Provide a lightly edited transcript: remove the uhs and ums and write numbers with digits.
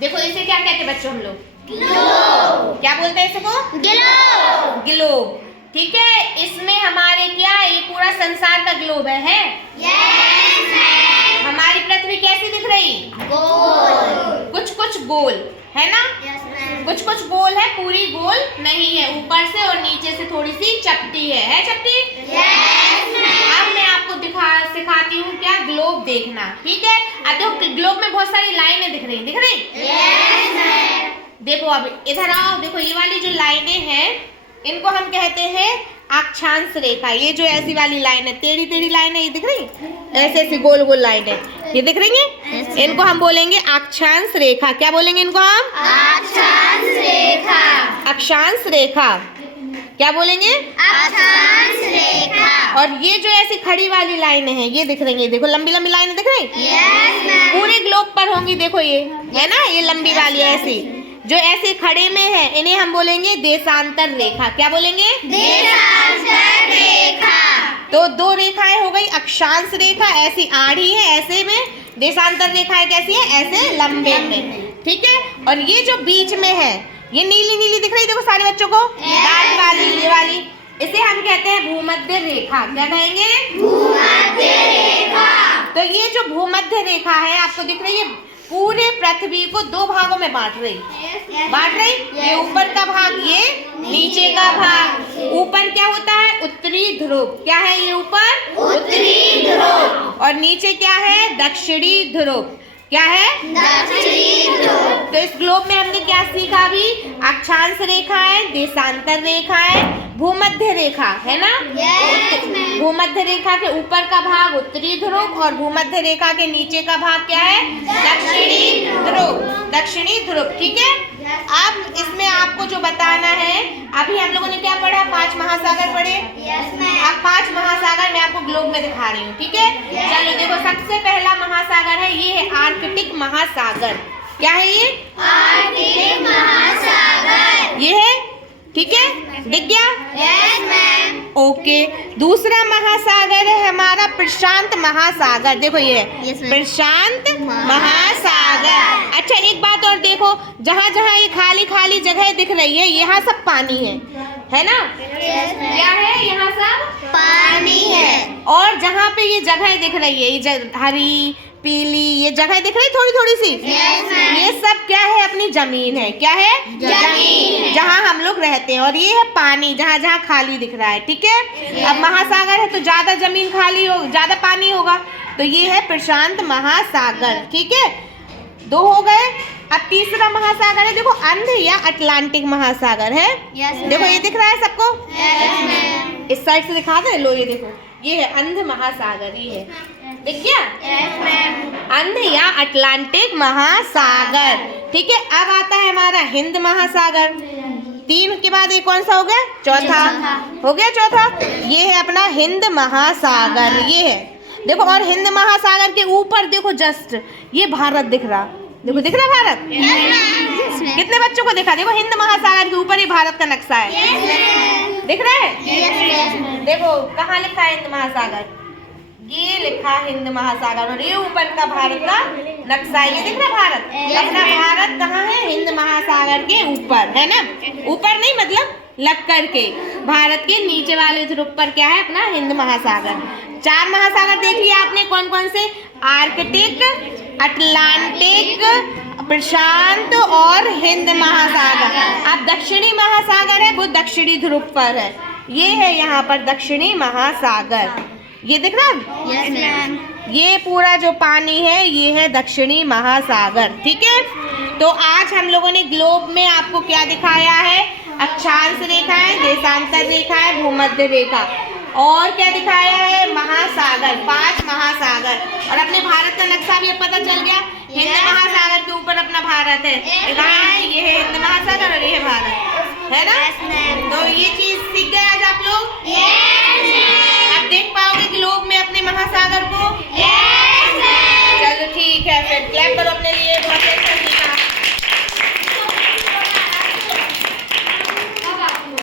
देखो इसे क्या कहते हैं बच्चों हम लोग? ग्लोब। क्या बोलते हैं इसको? ग्लोब। ग्लोब। ठीक है, इसमें हमारे क्या ये पूरा संसार का ग्लोब है? Yes ma'am. हमारी पृथ्वी कैसी दिख रही? गोल। कुछ कुछ गोल है ना? Yes ma'am. कुछ कुछ गोल है, पूरी गोल नहीं है, ऊपर से और नीचे से थोड़ी सी चपटी है चपटी? Yes ma'am. अब मैं आपको सिखाती हूँ क्या ग्लोब देखना, ठीक है? अब देखो ग्लोब में बहुत सारी लाइनें दिख रही? Yes ma'am. देखो अब इधर आओ, देखो ये वाली जो लाइनें हैं इनको हम कहते हैं अक्षांश रेखा। ये जो ऐसी वाली लाइन है, टेढ़ी टेढ़ी लाइन है, ये दिख रही? ऐसे ऐसी गोल गोल लाइन है, ये दिख रही है? इनको हम बोलेंगे अक्षांश रेखा। क्या बोलेंगे इनको हम? अक्षांश रेखा। अक्षांश रेखा। क्या बोलेंगे? अक्षांश रेखा। और ये जो ऐसी खड़ी वाली लाइनें हैं ये दिख रही है, देखो लंबी लंबी लाइनें दिख रही? Yes ma'am. पूरे ग्लोब पर होंगी, देखो ये है ना, ये लंबी वाली ऐसी जो ऐसे खड़े में है इन्हें हम बोलेंगे देशांतर रेखा। क्या बोलेंगे? देशांतर रेखा। तो दो रेखाएं हो गई, अक्षांश रेखा ऐसी आड़ी है ऐसे में, देशांतर रेखाएं कैसी है? ऐसे लंबे में, ठीक है? और ये जो बीच में है ये नीली नीली दिख रही, देखो सारे बच्चों को, डार्क वाली, ये वाली, इसे हम कहते हैं भूमध्य रेखा। क्या कहेंगे? भूमध्य रेखा। तो ये जो भूमध्य रेखा है आपको दिख रही है, पूरे पृथ्वी को दो भागों में बांट रही, ये ऊपर का भाग, ये नीचे का भाग। ऊपर क्या होता है? उत्तरी ध्रुव। क्या है ये ऊपर? उत्तरी ध्रुव। और नीचे क्या है? दक्षिणी ध्रुव। क्या है? दक्षिणी ध्रुव। तो इस ग्लोब में हमने क्या सीखा अभी? अक्षांश रेखा है, देशांतर रेखा है, भूमध्य रेखा है ना? Yes ma'am. भूमध्य रेखा के ऊपर का भाग उत्तरी ध्रुव और भूमध्य रेखा के नीचे का भाग क्या है? दक्षिणी ध्रुव। दक्षिणी ध्रुव, ठीक है? अब इसमें आपको जो बताना है, अभी हम लोगों ने क्या पढ़ा? 5 महासागर पढ़े। Yes ma'am. अब 5 महासागर मैं आपको ग्लोब में दिखा रही हूँ, ठीक है? चलो देखो, सबसे पहला महासागर है, ये है आर्कटिक महासागर। क्या है ये? आर्कटिक महासागर। ये है, ठीक है? दिख गया? Yes ma'am. ओके। दूसरा महासागर है हमारा प्रशांत महासागर। देखो ये है Yes, ma'am. प्रशांत महासागर। अच्छा एक बात और देखो, जहाँ जहाँ ये खाली खाली जगह दिख रही है यहाँ सब पानी है ना? Yes ma'am. क्या है? यहाँ सब पानी है। और जहाँ पे ये जगह दिख रही है, ये हरी पीली ये जगह दिख रही थोड़ी थोड़ी सी, Yes, ma'am. ये सब क्या है? अपनी जमीन है। क्या है? जमीन है। जहाँ हम लोग रहते हैं। और ये है पानी, जहाँ जहाँ खाली दिख रहा है, ठीक है? अब महासागर है तो ज्यादा जमीन खाली हो, ज्यादा पानी होगा, तो ये है प्रशांत महासागर, ठीक है? 2 हो गए। अब तीसरा महासागर है, देखो अंध या अटलांटिक महासागर है। Yes, ma'am. देखो ये दिख रहा है सबको? Yes ma'am. इस साइड से दिखा दे, लो ये देखो, ये है अंध महासागर, ये है, दिख गया? Yes ma'am. अंध या अटलांटिक महासागर, ठीक है? अब आता है हमारा हिंद महासागर। 3 के बाद ये कौन सा हो गया? चौथा हो गया, चौथा। ये है अपना हिंद महासागर, ये है, देखो। और हिंद महासागर के ऊपर देखो जस्ट ये भारत दिख रहा, देखो दिख रहा भारत? कितने बच्चों को दिखा? देखो हिंद महासागर के ऊपर ये भारत का नक्शा है, दिख रहा है? देखो कहाँ लिखा है हिंद महासागर, ये लिखा हिंद महासागर, और ये ऊपर का भारत का नक्शा, ये दिख रहा भारत? अपना भारत कहाँ है? हिंद महासागर के ऊपर, है ना? ऊपर नहीं मतलब लग करके, भारत के नीचे वाले ध्रुव पर क्या है? अपना हिंद महासागर। 4 महासागर देख लिया आपने, कौन कौन से? आर्कटिक, अटलांटिक, प्रशांत और हिंद महासागर। अब दक्षिणी महासागर है, वो दक्षिणी ध्रुव पर है, ये है यहाँ पर दक्षिणी महासागर, ये दिख रहा? Yes ma'am. ये पूरा जो पानी है ये है दक्षिणी महासागर, ठीक है? तो आज हम लोगों ने ग्लोब में आपको क्या दिखाया है? अक्षांश रेखा है, देशांतर रेखा है, भूमध्य रेखा, और क्या दिखाया है? महासागर, 5 महासागर। और अपने भारत का नक्शा भी अब पता चल गया, हिंद महासागर के ऊपर अपना भारत है, कहाँ है? ये है हिंद महासागर और ये है भारत, है ना? तो ये चीज सीख गए आज आप लोग?